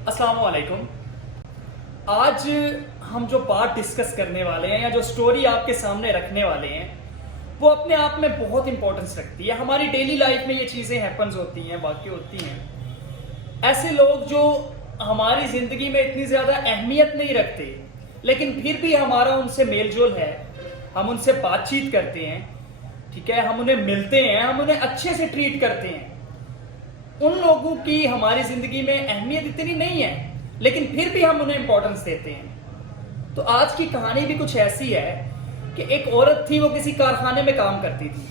अस्सलाम वालेकुम। आज हम जो बात डिस्कस करने वाले हैं या जो स्टोरी आपके सामने रखने वाले हैं वो अपने आप में बहुत इंपॉर्टेंस रखती है। हमारी डेली लाइफ में ये चीज़ें हैपन्स होती हैं, वाक़ई होती हैं। ऐसे लोग जो हमारी ज़िंदगी में इतनी ज़्यादा अहमियत नहीं रखते लेकिन फिर भी हमारा उनसे मेल जोल है, हम उनसे बातचीत करते हैं, ठीक है, हम उन्हें मिलते हैं, हम उन्हें अच्छे से ट्रीट करते हैं। उन लोगों की हमारी जिंदगी में अहमियत इतनी नहीं है लेकिन फिर भी हम उन्हें इंपॉर्टेंस देते हैं। तो आज की कहानी भी कुछ ऐसी है कि एक औरत थी, वो किसी कारखाने में काम करती थी,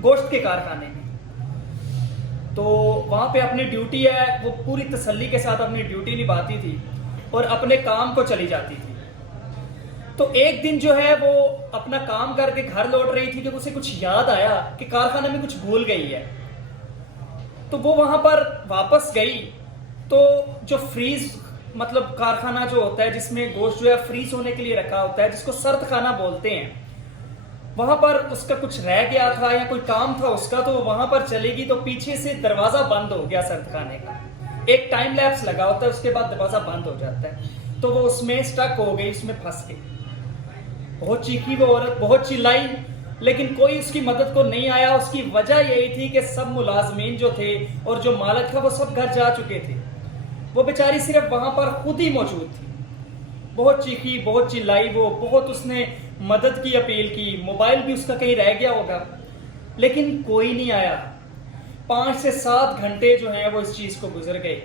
गोश्त के कारखाने में। तो वहां पे अपनी ड्यूटी है, वो पूरी तसल्ली के साथ अपनी ड्यूटी निभाती थी और अपने काम को चली जाती थी। तो एक दिन जो है वो अपना काम करके घर लौट रही थी कि उसे कुछ याद आया कि कारखाने में कुछ भूल गई है। तो वो वहां पर वापस गई तो जो फ्रीज मतलब कारखाना जो होता है जिसमें गोश्त जो है फ्रीज होने के लिए रखा होता है, जिसको सर्द खाना बोलते हैं, वहां पर उसका कुछ रह गया था या कोई काम था उसका, तो वहां पर चलेगी तो पीछे से दरवाजा बंद हो गया सर्द खाने का। एक टाइम लैप्स लगा होता है, उसके बाद दरवाजा बंद हो जाता है। तो वो उसमें स्टक हो गई, उसमें फंस गई। बहुत चीखी वो औरत, बहुत चिल्लाई, लेकिन कोई उसकी मदद को नहीं आया। उसकी वजह यही थी कि सब मुलाजमीन जो थे और जो मालिक था वो सब घर जा चुके थे। वो बेचारी सिर्फ वहां पर खुद ही मौजूद थी। बहुत चीखी, बहुत चिल्लाई वो, बहुत उसने मदद की अपील की, मोबाइल भी उसका कहीं रह गया होगा, लेकिन कोई नहीं आया। 5 से 7 घंटे जो है वो इस चीज को गुजर गए।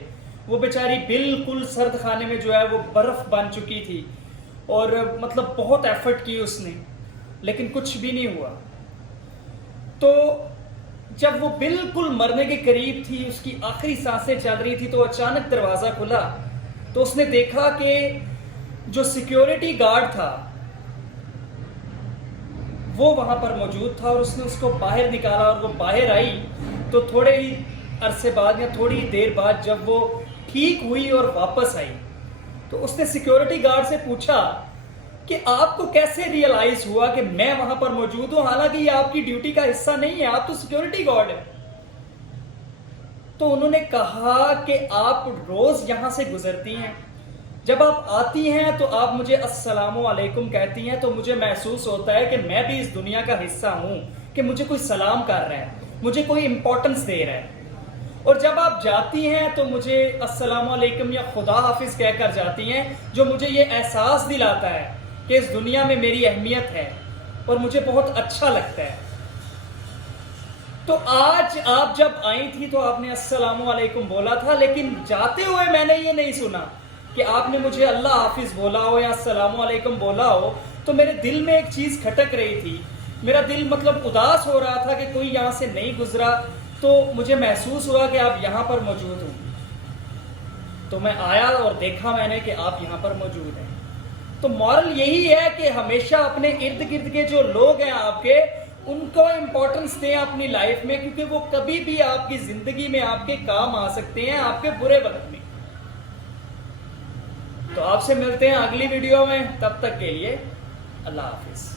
वो बेचारी बिल्कुल सर्द खाने में जो है वो बर्फ बन चुकी थी और मतलब बहुत एफर्ट की उसने, लेकिन कुछ भी नहीं हुआ। तो जब वो बिल्कुल मरने के करीब थी, उसकी आखिरी सांसें चल रही थी, तो अचानक दरवाजा खुला। तो उसने देखा कि जो सिक्योरिटी गार्ड था वो वहां पर मौजूद था और उसने उसको बाहर निकाला। और वो बाहर आई तो थोड़े ही अरसे बाद या थोड़ी ही देर बाद जब वो ठीक हुई और वापस आई तो उसने सिक्योरिटी गार्ड से पूछा कि आपको कैसे रियलाइज हुआ कि मैं वहां पर मौजूद हूं, हालांकि ये आपकी ड्यूटी का हिस्सा नहीं है, आप तो सिक्योरिटी गार्ड है। तो उन्होंने कहा कि आप रोज यहां से गुजरती हैं, जब आप आती हैं तो आप मुझे अस्सलामु अलैकुम कहती हैं, तो मुझे महसूस होता है कि मैं भी इस दुनिया का हिस्सा हूं, कि मुझे कोई सलाम कर रहा है, मुझे कोई इंपॉर्टेंस दे रहा है। और जब आप जाती हैं तो मुझे अस्सलामु अलैकुम या खुदा हाफिज कहकर जाती हैं, जो मुझे ये एहसास दिलाता है कि इस दुनिया में मेरी अहमियत है और मुझे बहुत अच्छा लगता है। तो आज आप जब आई थी तो आपने अस्सलामु अलैकुम बोला था, लेकिन जाते हुए मैंने ये नहीं सुना कि आपने मुझे अल्लाह हाफिज बोला हो या अस्सलामु अलैकुम बोला हो। तो मेरे दिल में एक चीज खटक रही थी, मेरा दिल मतलब उदास हो रहा था कि कोई यहां से नहीं गुजरा। तो मुझे महसूस हुआ कि आप यहां पर मौजूद हो, तो मैं आया और देखा मैंने कि आप यहां पर मौजूद हैं। तो मॉरल यही है कि हमेशा अपने इर्द गिर्द के जो लोग हैं आपके, उनको इंपॉर्टेंस दें अपनी लाइफ में, क्योंकि वो कभी भी आपकी जिंदगी में आपके काम आ सकते हैं, आपके बुरे वक्त में। तो आपसे मिलते हैं अगली वीडियो में, तब तक के लिए अल्लाह हाफिज।